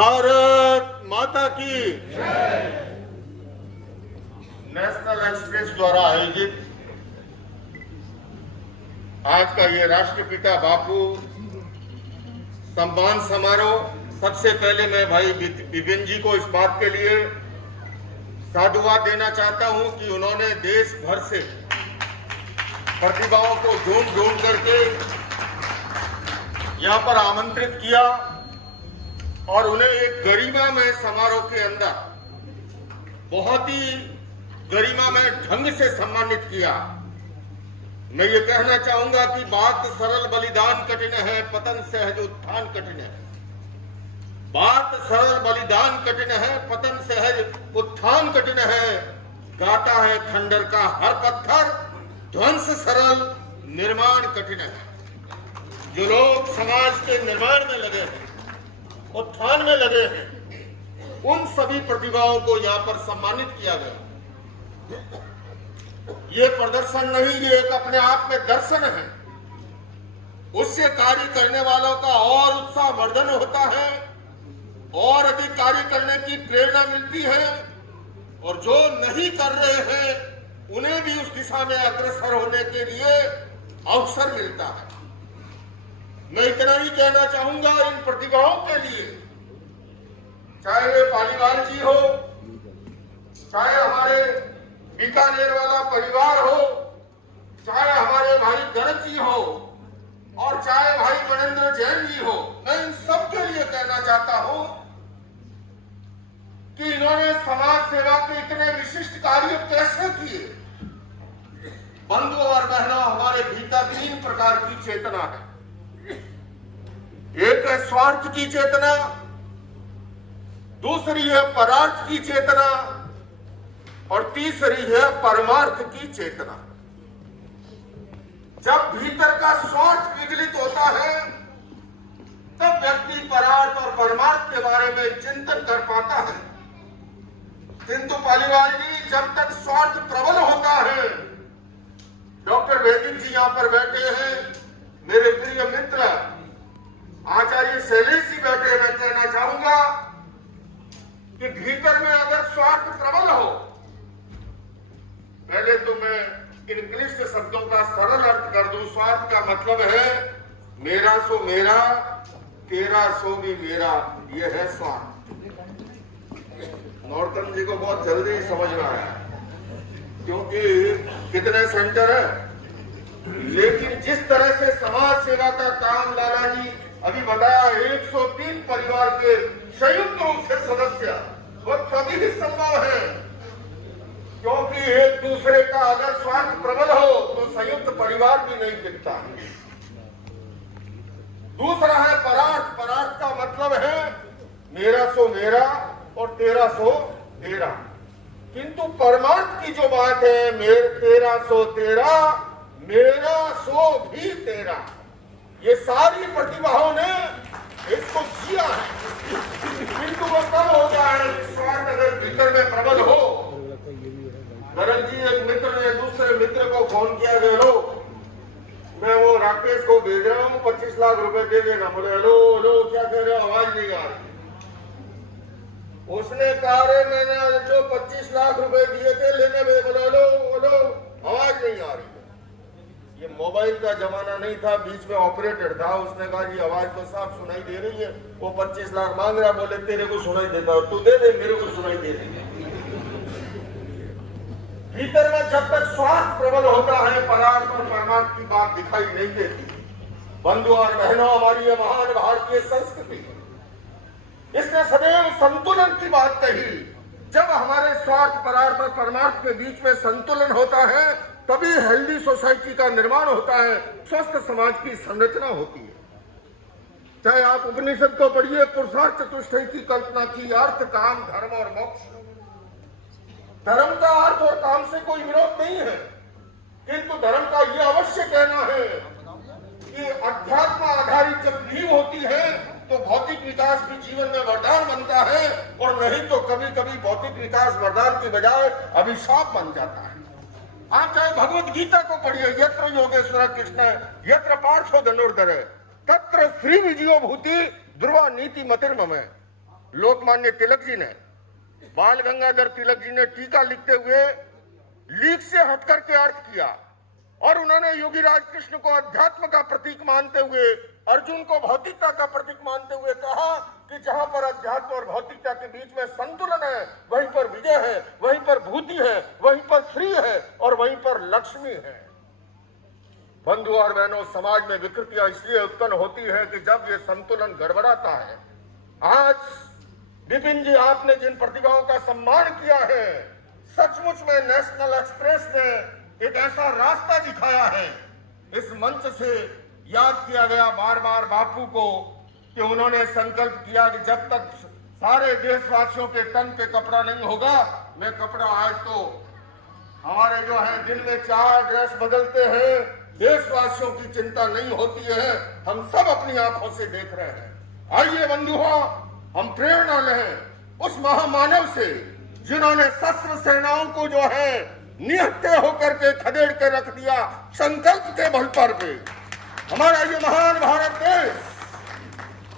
भारत माता की national express द्वारा आयोजित आज का ये राष्ट्रपिता बापू सम्मान समारोह, सबसे पहले मैं भाई विपिन जी को इस बात के लिए साधुवाद देना चाहता हूं कि उन्होंने देश भर से प्रतिभाओं को ढूंढ करके यहां पर आमंत्रित किया और उन्हें एक गरिमामय समारोह के अंदर बहुत ही गरिमामय ढंग से सम्मानित किया। मैं ये कहना चाहूंगा कि बात सरल बलिदान कठिन है, पतन सहज उत्थान कठिन है। बात सरल बलिदान कठिन है, पतन सहज उत्थान कठिन है। गाता है खंडर का हर पत्थर, ध्वंस सरल निर्माण कठिन है। जो लोग समाज के निर्माण में लगे हैं, उत्थान में लगे हैं, उन सभी प्रतिभाओं को यहाँ पर सम्मानित किया गया। ये प्रदर्शन नहीं, ये एक अपने आप में दर्शन है। उससे कार्य करने वालों का और उत्साह वर्धन होता है और अधिक कार्य करने की प्रेरणा मिलती है, और जो नहीं कर रहे हैं उन्हें भी उस दिशा में अग्रसर होने के लिए अवसर मिलता है। मैं इतना ही कहना चाहूंगा इन प्रतिभाओं के लिए, चाहे वे पालीवाल जी हो, चाहे हमारे बीकानेर वाला परिवार हो, चाहे हमारे भाई गरज जी हो और चाहे भाई मनेंद्र जैन जी हो, मैं इन सब के लिए कहना चाहता हूं कि इन्होंने समाज सेवा के इतने विशिष्ट कार्य कैसे किए। बंधुओं और बहनों, हमारे भीतर 3 प्रकार की चेतना है। एक है स्वार्थ की चेतना, दूसरी है परार्थ की चेतना और तीसरी है परमार्थ की चेतना। जब भीतर का स्वार्थ विगलित होता है तब व्यक्ति परार्थ और परमार्थ के बारे में चिंतन कर पाता है। किंतु पालीवाल जी, जब तक स्वार्थ प्रबल होता है, डॉक्टर वैदिक जी यहां पर बैठे हैं, मेरे प्रिय मित्र आचार्य शैलेश जी बैठे, मैं कहना चाहूंगा कि भीतर में अगर स्वार्थ प्रबल हो, पहले तो मैं इन क्लिष्ट शब्दों का सरल अर्थ कर दूं। स्वार्थ का मतलब है मेरा सो मेरा, तेरा सो भी मेरा, यह है स्वार्थ। नॉर्थन जी को बहुत जल्दी समझ में आया क्योंकि कितने सेंटर है, लेकिन जिस तरह से समाज सेवा का काम लाला जी अभी बताया, 103 परिवार के संयुक्त रूप से सदस्य, वो तभी भी संभव है क्योंकि एक दूसरे का अगर स्वार्थ प्रबल हो तो संयुक्त परिवार भी नहीं टिकता। दूसरा है परार्थ। परार्थ का मतलब है मेरा सो मेरा और तेरा सो तेरा। किंतु परमार्थ की जो बात है, तेरा सो तेरा, मेरा सो भी तेरा, ये सारी प्रतिभाओं ने इसको जिया है। किंतु वो कब होता है, स्वार्थ अगर भीतर में प्रबल हो। नरन जी, एक मित्र ने दूसरे मित्र को फोन किया, हेलो मैं वो राकेश को भेज रहा हूँ, 25 लाख रुपए दे देना। बोले हेलो हेलो क्या कह रहे हो, आवाज नहीं आ रही। उसने कहा रे मैंने जो 25 लाख रुपए दिए थे लेने में, बोले हेलो हेलो आवाज नहीं आ रही। ये मोबाइल का जमाना नहीं था, बीच में ऑपरेटर था, उसने कहा जी आवाज तो साफ सुनाई दे रही है। वो 25 लाख मांग रहा, बोले तेरे को सुनाई देता है, तू दे दे, मेरे को सुनाई दे रही है। भीतर में जब तक स्वार्थ प्रबल होता है, परार्थ और परमार्थ की बात दिखाई नहीं देती। बंधु और बहनों, हमारी ये महान भारतीय संस्कृति इसने सदैव संतुलन की बात कही। जब हमारे स्वार्थ, परार्थ और परमार्थ के बीच में संतुलन होता है तभी हेल्दी सोसाइटी का निर्माण होता है, स्वस्थ समाज की संरचना होती है। चाहे आप उपनिषद को पढ़िए, पुरुषार्थ चतुष्टय की कल्पना की, अर्थ, काम, धर्म और मोक्ष। धर्म का अर्थ और काम से कोई विरोध नहीं है, किंतु धर्म का यह अवश्य कहना है कि अध्यात्म आधारित जब नींव होती है तो भौतिक विकास भी जीवन में वरदान बनता है, और नहीं तो कभी कभी भौतिक विकास वरदान की बजाय अभिशाप बन जाता है। आप चाहे भगवत गीता को पढ़िए, यत्र योगेश्वर कृष्ण यत्र पार्थो धनुर्धर तत्र श्री विजयो भूति ध्रुवा नीति मतिर्मय। लोकमान्य तिलक जी ने, बाल गंगाधर तिलक जी ने टीका लिखते हुए लीक से हटकर के अर्थ किया और उन्होंने योगीराज कृष्ण को अध्यात्म का प्रतीक मानते हुए अर्जुन को भौतिकता का प्रतीक मानते हुए कहा कि जहां पर अध्यात्म और भौतिकता के बीच में संतुलन है वहीं पर विजय है, वहीं पर भूति है, वहीं पर श्री है और वहीं पर लक्ष्मी है। बंधु और बहनों, समाज में विकृतियां इसलिए उत्पन्न होती है कि जब ये संतुलन गड़बड़ाता है। आज विपिन जी, आपने जिन प्रतिभाओं का सम्मान किया है, सचमुच में नेशनल एक्सप्रेस ने एक ऐसा रास्ता दिखाया है। इस मंच से याद किया गया बार बार बापू को कि उन्होंने संकल्प किया कि जब तक सारे देशवासियों के तन पे कपड़ा नहीं होगा, मैं कपड़ा, आज तो हमारे जो है दिन में 4 ड्रेस बदलते हैं, देशवासियों की चिंता नहीं होती है, हम सब अपनी आंखों से देख रहे हैं। आइए बंधुओं, हम प्रेरणा लें उस महामानव से जिन्होंने शस्त्र सेनाओं को जो है निहत्थे होकर के खदेड़ के रख दिया संकल्प के बल पर भी। हमारा ये महान भारत देश,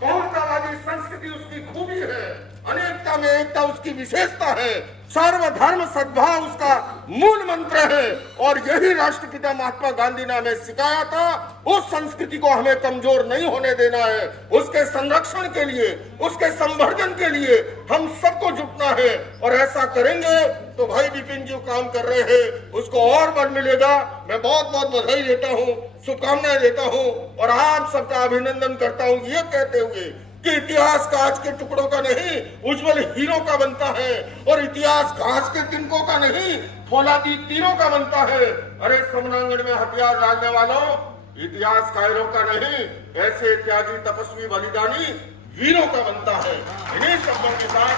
बहुलतावादी संस्कृति उसकी खूबी है, अनेकता में एकता उसकी विशेषता है, सर्वधर्म सद्भाव उसका मूल मंत्र है और यही राष्ट्रपिता महात्मा गांधी ने हमें सिखाया था। उस संस्कृति को हमें कमजोर नहीं होने देना है, उसके संरक्षण के लिए, उसके संवर्धन के लिए हम सबको जुटना है और ऐसा करेंगे तो भाई विपिन जी काम कर रहे हैं, उसको और बल मिलेगा। मैं बहुत बहुत बधाई देता हूँ, शुभकामनाएं देता हूँ और आप सबका अभिनंदन करता हूँ, ये कहते हुए कि इतिहास कांच के टुकड़ों का नहीं, उज्जवल हीरों का बनता है और इतिहास घास के तिनकों का नहीं, फौलादी तीरों का बनता है। अरे समरांगण में हथियार डालने वालों, इतिहास कायरों का नहीं, ऐसे त्यागी तपस्वी बलिदानी वीरों का बनता है। इन्हीं शब्दों के साथ